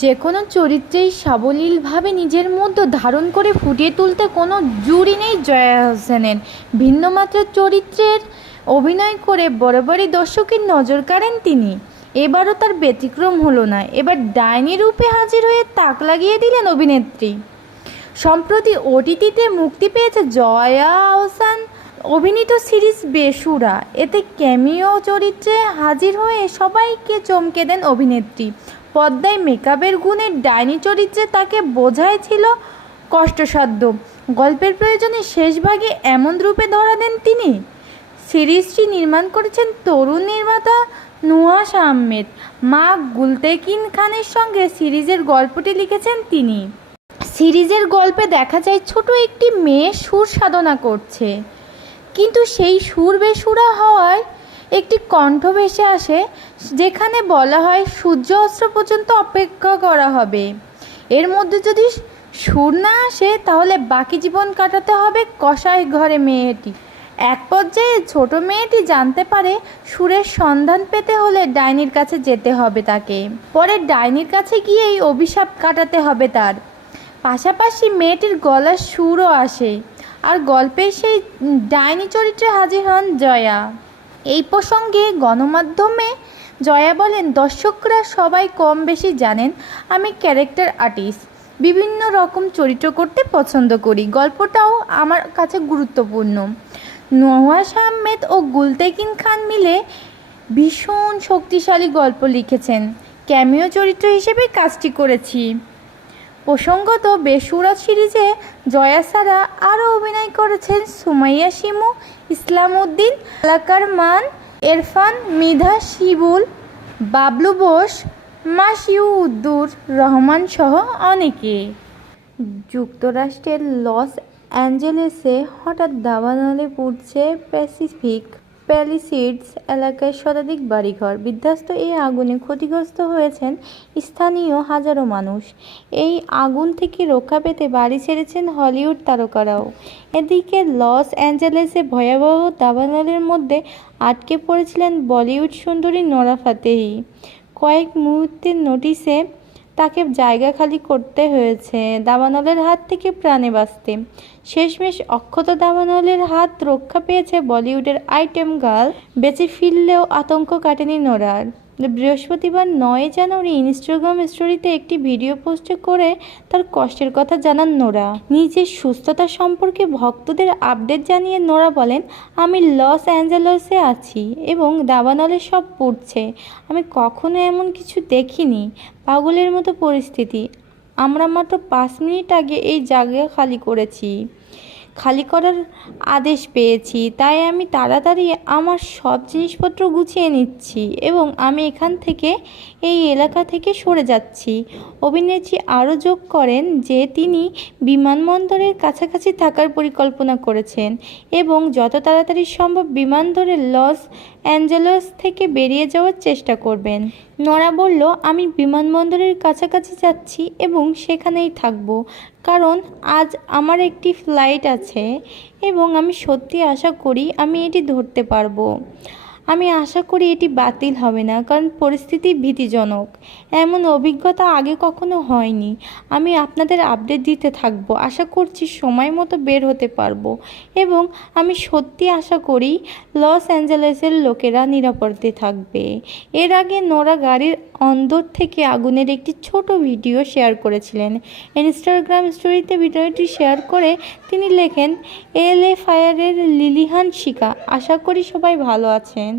যে কোনো চরিত্রেই সাবলীলভাবে নিজের মধ্যে ধারণ করে ফুটিয়ে তুলতে কোনো জুড়ি নেই জয়া হোসেনের। ভিন্ন মাত্রার চরিত্রের অভিনয় করে বরাবরই দর্শকের নজর কাড়েন তিনি। এবারও তার ব্যতিক্রম হলো না। এবার ডাইনি রূপে হাজির হয়ে তাক লাগিয়ে দিলেন অভিনেত্রী। সম্প্রতি ওটিটিতে মুক্তি পেয়েছে জয়া আহসান অভিনীত সিরিজ বেসুরা। এতে ক্যামিও চরিত্রে হাজির হয়ে সবাইকে চমকে দেন অভিনেত্রী। পর্দায় মেকআপের গুণে ডাইনি চরিত্রে তাকে বোঝাই ছিল কষ্টসাধ্য। গল্পের প্রয়োজনে শেষ ভাগে এমন রূপে ধরা দেন তিনি। সিরিজটি নির্মাণ করেছেন তরুণ নির্মাতা নুহাস আহমেদ। মা গুলতেকিন খানের সঙ্গে সিরিজের গল্পটি লিখেছেন তিনি। সিরিজের গল্পে দেখা যায় ছোট একটি মেয়ে সুর সাধনা করছে, কিন্তু সেই সুর বেসুরা হওয়ায় একটি কণ্ঠ ভেসে আসে, যেখানে বলা হয় সূর্য অস্ত পর্যন্ত অপেক্ষা করা হবে। এর মধ্যে যদি সুর না আসে তাহলে বাকি জীবন কাটাতে হবে কসাই ঘরে মেয়েটি। এক পর্যায়ে ছোট মেয়েটি জানতে পারে সুরের সন্ধান পেতে হলে ডাইনির কাছে যেতে হবে তাকে। পরে ডাইনির কাছে গিয়েই অভিশাপ কাটাতে হবে তার। পাশাপাশি মেয়েটির গলার সুরও আসে, আর গল্পে সেই ডাইনি চরিত্রে হাজির হন জয়া। এই প্রসঙ্গে গণমাধ্যমে জয়া বলেন, দর্শকরা সবাই কম বেশি জানেন আমি ক্যারেক্টার আর্টিস্ট, বিভিন্ন রকম চরিত্র করতে পছন্দ করি। গল্পটাও আমার কাছে গুরুত্বপূর্ণ। নুহাস আহমেদ ও গুলতেকিন খান মিলে ভীষণ শক্তিশালী গল্প লিখেছেন। ক্যামিও চরিত্র হিসেবে কাজটি করেছি। প্রসঙ্গত বেসুরা সিরিজে জয়া ছাড়া আরও অভিনয় করেছেন সুমাইয়া শিমু, ইসলাম উদ্দিন, আলাকার মান, এরফান, মৃধা শিবুল, বাবলু বোস, মাসিউদ্দুর রহমান সহ অনেকে। যুক্তরাষ্ট্রের লস অ্যাঞ্জেলেসে হঠাৎ দাবানলে পুড়ছে প্যাসিফিক প্যালিসেডস এলাকায় শতাধিক বাড়িঘর। বিধ্বস্ত এই আগুনে ক্ষতিগ্রস্ত হয়েছেন স্থানীয় হাজারো মানুষ। এই আগুন থেকে রক্ষা পেতে বাড়ি ছেড়েছেন হলিউড তারকারাও। এদিকে লস অ্যাঞ্জেলেসে ভয়াবহ দাবানলের মধ্যে আটকে পড়েছিলেন বলিউড সুন্দরী নোরা ফাতেহি। কয়েক মুহূর্তের নোটিশে তাকে জায়গা খালি করতে হয়েছে দাবানলের হাত থেকে প্রাণে বাঁচতে। শেষমেশ অক্ষত দাবানলের হাত রক্ষা পেয়েছে বলিউডের আইটেম গার্ল। বেঁচে ফিরলেও আতঙ্ক কাটেনি নোরার। বৃহস্পতিবার 9 জানুয়ারি ইনস্টাগ্রাম স্টোরিতে একটি ভিডিও পোস্ট করে তার কষ্টের কথা জানান নোরা। নিজের সুস্থতা সম্পর্কে ভক্তদের আপডেট জানিয়ে নোরা বলেন, আমি লস অ্যাঞ্জেলেসে আছি এবং দাবানলে সব পুড়ছে। আমি কখনো এমন কিছু দেখিনি। পাগলের মতো পরিস্থিতি। আমরা মাত্র 5 মিনিট আগে এই জায়গা খালি করার আদেশ পেয়েছি, তাই আমি তাড়াতাড়ি আমার সব জিনিসপত্র গুছিয়ে নিচ্ছি এবং আমি এখান থেকে এই এলাকা থেকে সরে যাচ্ছি। অভিনেত্রী আরও যোগ করেন যে তিনি বিমানবন্দরের কাছাকাছি থাকার পরিকল্পনা করেছেন এবং যত তাড়াতাড়ি সম্ভব বিমান ধরে লস অ্যাঞ্জেলেস থেকে বেরিয়ে যাওয়ার চেষ্টা করবেন। নোরা বলল, আমি বিমানবন্দরের কাছাকাছি যাচ্ছি এবং সেখানেই থাকব, কারণ আজ আমার একটি ফ্লাইট আছে এবং আমি সত্যি আশা করি আমি এটি ধরতে পারবো। আমি আশা করি এটি বাতিল হবে না, কারণ পরিস্থিতি ভীতিজনক। এমন অভিজ্ঞতা আগে কখনো হয়নি। আমি আপনাদের আপডেট দিতে থাকবো। আশা করছি সময় মতো বের হতে পারবো এবং আমি সত্যি আশা করি লস অ্যাঞ্জেলেসের লোকেরা নিরাপদে থাকবে। এর আগে নোরা গাড়ির অন্দর থেকে আগুনের একটি ছোট ভিডিও শেয়ার করেছিলেন। ইনস্টাগ্রাম স্টোরিতে ভিডিওটি শেয়ার করে তিনি লেখেন, LA ফায়ারের লিলিহান শিকা, আশা করি সবাই ভালো আছেন।